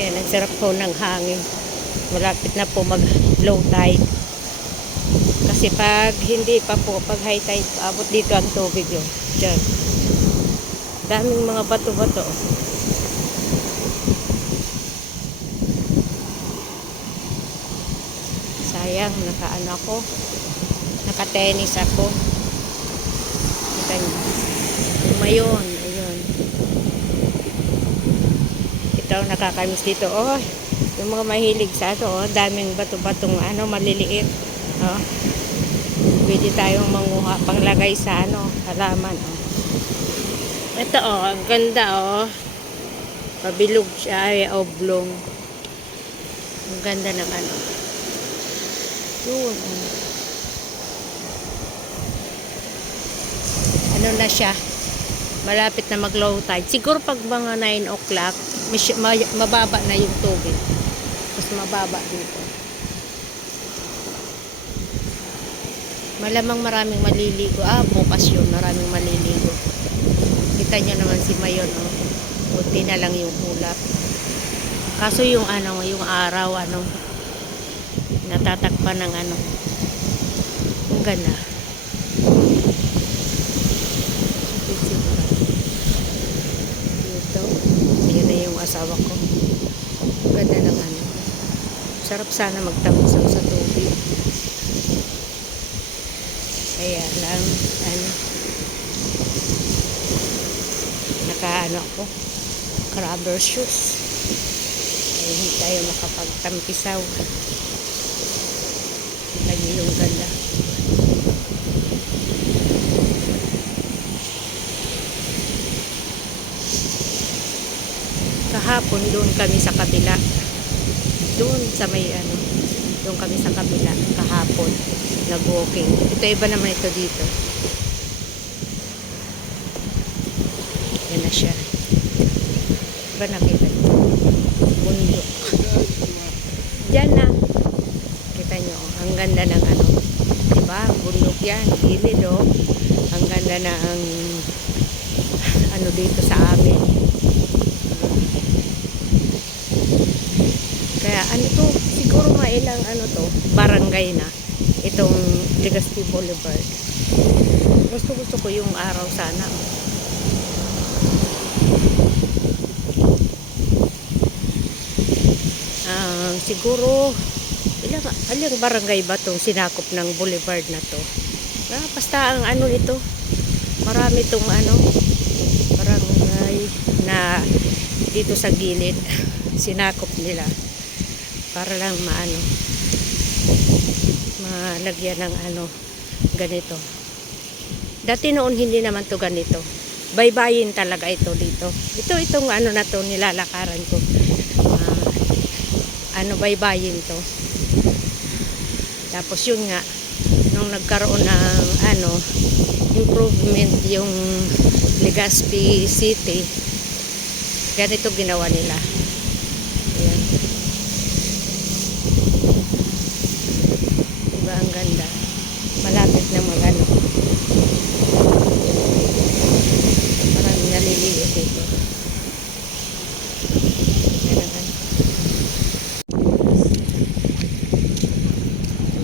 Ayan, ang sarap po ng hangin. Malapit na po mag low tide. Kasi pag hindi pa po, pag high tide, abot dito ang tubig yun. Diyan. Daming mga bato-bato. Sayang, nakaano ako. Naka-tennis ako. Kita niyo. Umayon, Ito, nakakamiss dito. Oh, yung mga mahilig sa ano, oh, daming bato-batong ano, maliliit. Oh. Pwede tayong manguha, panglagay sa ano, halaman. Oh. Ito, oh, ang ganda, oh. Pabilog siya, ay oblong. Ang ganda ng ano. Yun, oh. Ano na siya? Malapit na mag low tide. Siguro pag mga 9 o'clock, mababa na yung tubig. Mas mababa dito. Malamang maraming maliligo. Ah, bukas yun. Maraming maliligo. Kita nyo naman si Mayon. Oh. Kunti na lang yung ulap. Kaso yung ano, yung araw, ano, natatakpan ng ano. Ang ganda. Dito. Yun na yung asawa ko. Ganda ng ano. Sarap sana magtamsam sa tubig. Kaya lang, ano, naka-ano ako, rubber shoes. Kaya hindi tayo makapagtampisaw. Niyo yung ganda. Kahapon doon kami sa kabila. Doon sa may ano, doon kami sa kabila kahapon nag-walking. Ito iba naman ito dito. Yan na siya. Diba nakita niyo? Bundok. Diyan na. Kita nyo, ang ganda ng ano. Diba? Bundok yan. Gilid oh. Ang ganda na ang ano dito sa amin. Kaya ano to, siguro mga ilang ano to, barangay na. Itong Legazpi Boulevard. Gusto gusto ko yung araw sana. Ah, siguro ilang, ilang barangay ba tong sinakop ng boulevard na to? Ah, basta ang ano ito, marami tong ano, barangay na dito sa gilid sinakop nila para lang maano malagyan ng ano ganito. Dati noon hindi naman to ganito. Baybayin talaga ito dito. Ito itong ano na to nilalakaran ko. Ah, ano baybayin to. Tapos yun nga nung nagkaroon ng ano improvement yung Legazpi City ganito ginawa nila. Ayan. diba ang ganda malapit na mag ano maraming naliligo dito Ayan ang ano.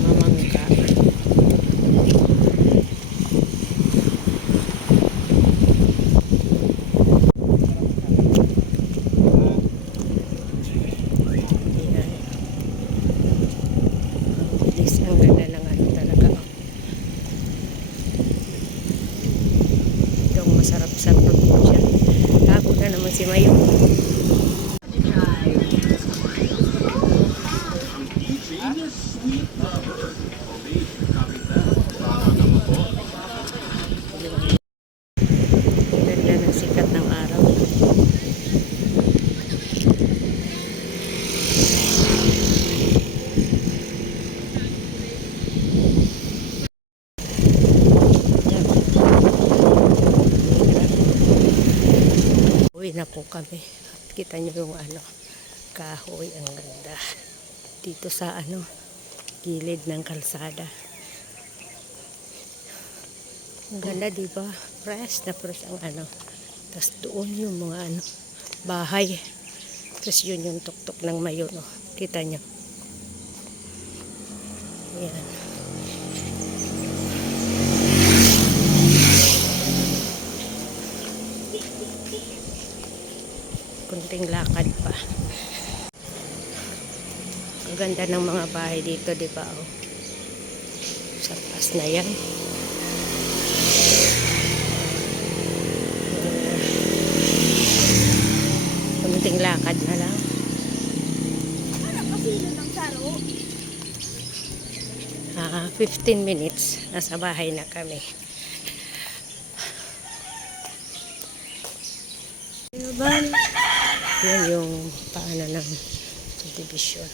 mamangka Ayan. Bilis ang ganda ng ano talaga. Ito ang masarap sa probinsya. Tago na naman si Mayo. Ganda ng sikat ng araw. Uwi na po kami. Kita nyo yung ano, kahoy ang ganda. Dito sa ano, gilid ng kalsada. Ang ganda, di ba? Fresh na fresh ang ano. Tapos doon yung mga ano, bahay. Tapos yun yung tuktok ng mayo, no? Kita nyo. Yan. Kunting lakad pa. Ang ganda ng mga bahay dito, di ba? Oh. Sa taas na yan. Kunting lakad na lang. Saro? Ah, 15 minutes. Nasa bahay na kami. Yan yung paano ng subdivision.